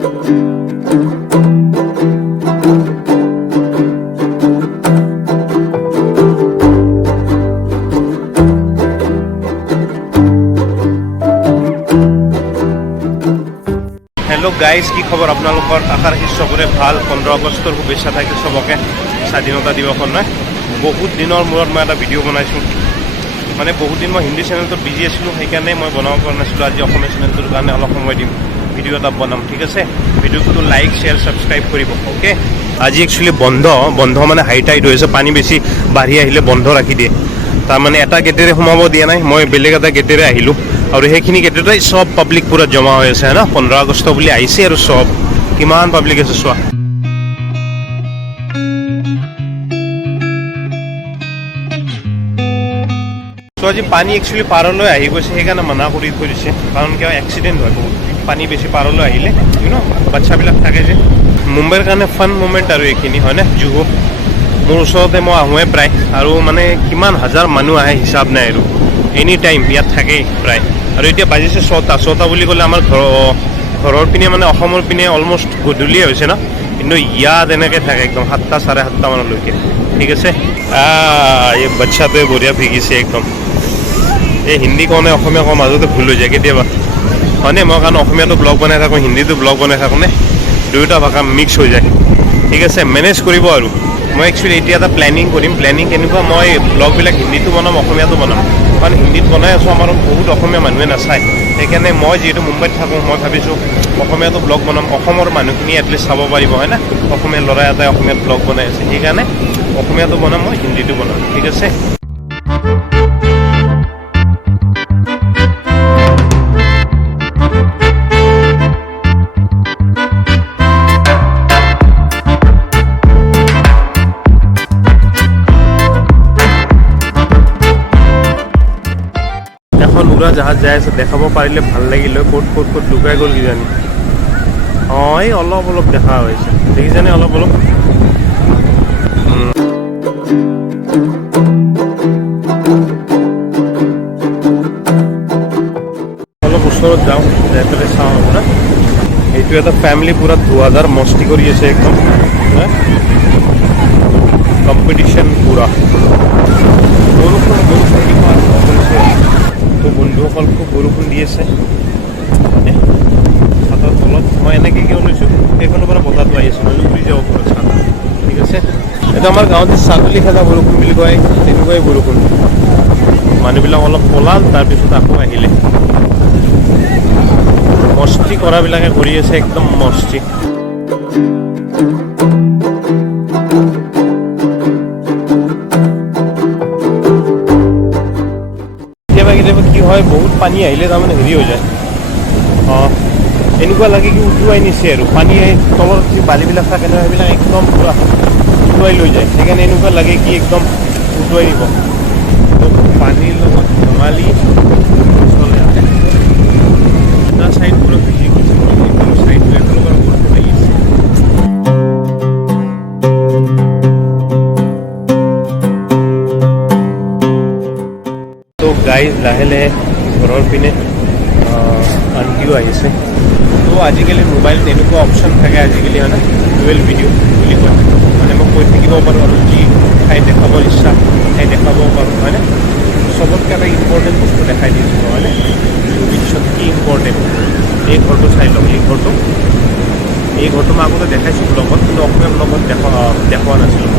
hello guys की खबर आपलोकर आशा राखी सबरे ভাল 15 আগষ্টৰ শুভেচ্ছা থাকিল सबके স্বাধীনতা দিৱসৰ নাই बहुत दिনৰ মূৰত মই এটা ভিডিঅ' বনাইছোঁ মানে বহুত দিন মই হিন্দী চেনেলটো বিজি আছিলোঁ সেইকাৰণে মই বনাব পৰা নাছিলোঁ আজি অসমীয়া চেনেলটোৰ কাৰণে অলপ সময় দিম ভিডিঅ' এটা বনাম ঠিক আছে ভিডিঅ'টো লাইক শ্বেয়াৰ ছাবস্ক্ৰাইব কৰিব ওকে আজি একচুৱেলি বন্ধ মানে হাই টাইড হৈ আছে পানী বেছি বাঢ়ি আহিলে বন্ধ ৰাখি দিয়ে তাৰমানে এটা গেটেৰে সোমাব দিয়া নাই মই বেলেগ এটা গেটেৰে আহিলোঁ और সেইখিনি গেটেতে সব পাব্লিক পুৰা জমা হৈ আছে না 15 আগষ্ট বুলি আইছে আৰু সব কিমান পাব্লিক আছে সোৱা তো আজি পানী একচুয়ালি পাৰলৈ আহি গৈছে সেইকাৰণে মানা কৰি থৈ দিছে কাৰণ কিয় এক্সিডেন্ট হয় বহুত পানী বেছি পাৰলৈ আহিলে ইউ নো বাচ্চাবিলাক থাকে যে মুম্বাইৰ কাৰণে ফান মোমেন্ট আৰু এইখিনি হয় না জুহু মোৰ ওচৰতে মই আহোঁৱে প্ৰায় আৰু মানে কিমান হাজাৰ মানুহ আহে হিচাপ নাই আৰু এনি টাইম ইয়াত থাকেই প্ৰায় আৰু এতিয়া বাজিছে 6টা বুলি ক'লে আমাৰ ঘৰৰ পিনে মানে অসমৰ পিনে অলমোষ্ট গধূলিয়ে হৈছে না কিন্তু ইয়াত এনেকৈ থাকে একদম 7টা 7:30 মানলৈকে ঠিক আছে এই বাচ্চাটোৱে বঢ়িয়া ভিগিছে একদম এই হিন্দী কওঁনে অসমীয়া কওঁ মাজতে ভুল হৈ যায় কেতিয়াবা হয়নে মই কাৰণ অসমীয়াটো ব্লগ বনাই থাকোঁ হিন্দীটো ব্লগ বনাই থাকোঁ নে দুয়োটা ভাষা মিক্স হৈ যায় ঠিক আছে মেনেজ কৰিব আৰু মই একচুৱেলি এতিয়া এটা প্লেনিং কৰিম প্লেনিং কেনেকুৱা মই ব্লগবিলাক হিন্দীটো বনাম অসমীয়াটো বনাম কাৰণ হিন্দীত বনাই আছোঁ আমাৰ বহুত অসমীয়া মানুহে নাচায় সেইকাৰণে মই যিহেতু মুম্বাইত থাকোঁ মই ভাবিছোঁ অসমীয়াটো ব্লগ বনাম অসমৰ মানুহখিনি এটলিষ্ট চাব পাৰিব হয় না অসমীয়া ল'ৰা এটাই অসমীয়াত ব্লগ বনাই আছে সেইকাৰণে অসমীয়াটো বনাম মই হিন্দীটো বনাম ঠিক আছে উৰা জাহাজ যাই আছে দেখাব পাৰিলে ভাল লাগিল ক'ত লুকাই গ'ল কিজানি এই অলপ দেখা হৈছে দেখিছেনে অলপ অলপ ওচৰত যাওঁ যাই পেলাই চাওঁ আপোনাৰ এইটো এটা ফেমিলি পুৰা ধুৱাধাৰ মস্তি কৰি আছে একদম কম্পিটিশ্যন পুৰা বৰষুণ তো বন্ধুসকল খুব বৰষুণ দি আছে ছাতৰ তলত মই এনেকৈ কিয় লৈছোঁ সেইখনৰ পৰা বতাহটো আহি আছে নহ'লে উৰি যাব পৰা ছাত ঠিক আছে এইটো আমাৰ গাঁৱত ছাগলী খেদা বৰষুণ বুলি কয় তেনেকুৱাই বৰষুণ মানুহবিলাক অলপ পলাল তাৰপিছত আকৌ আহিলে মস্তি কৰাবিলাকে কৰি আছে একদম মস্তি কেতিয়াবা কি হয় বহুত পানী আহিলে তাৰমানে হেৰি হৈ যায় এনেকুৱা লাগে কি উটুৱাই নিছে আৰু পানী তলত যি বালিবিলাক থাকে ন সেইবিলাক একদম পূৰা উটুৱাই লৈ যায় সেইকাৰণে এনেকুৱা লাগে কি একদম উটুৱাই দিব পানীৰ লগত ধেমালি চলে এটা চাইড পুৰা ভিজি গৈছে এইটো চাইডটো এফালৰ পৰা বৰষুণ আহি আছে তো গাইজ লাহে লাহে ঘৰৰ পিনে আনটিও আহিছে তো আজিকালি মোবাইলত এনেকুৱা অপশ্যন থাকে আজিকালি মানে ডুৱেল ভিডিঅ' বুলি কয় মানে মই কৈ থাকিব পাৰোঁ আৰু যি ঠাই দেখাব ইচ্ছা ঠাই দেখাব পাৰোঁ হয়নে চবতকৈ এটা ইম্পৰ্টেণ্ট বস্তু দেখাই দিছোঁ হয়নে ভৱিষ্যত কি ইম্পৰ্টেণ্ট এই ঘৰটো চাই লওক এই ঘৰটো মই আগতে দেখাইছোঁ ব্লগত কিন্তু অসমীয়া ব্লগত দেখুওৱা নাছিলোঁ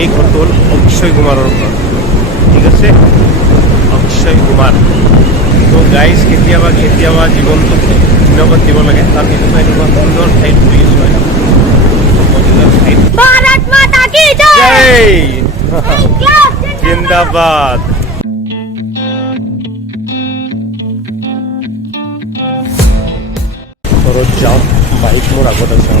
এই ঘৰটো হ'ল অক্ষয় কুমাৰৰ ঘৰ ঠিক আছে অক্ষয় কুমাৰ তো গাইজ কেতিয়াবা জীৱনটোত ধন্যবাদ দিব লাগে কাৰণ এনেকুৱা সুন্দৰ ঠাইত ঘূৰি আছোঁ হয় মজুদাৰ ঠাইত জয় জিন্দাবাদ ঘৰত যাওঁ বাইক মোৰ আগত আছে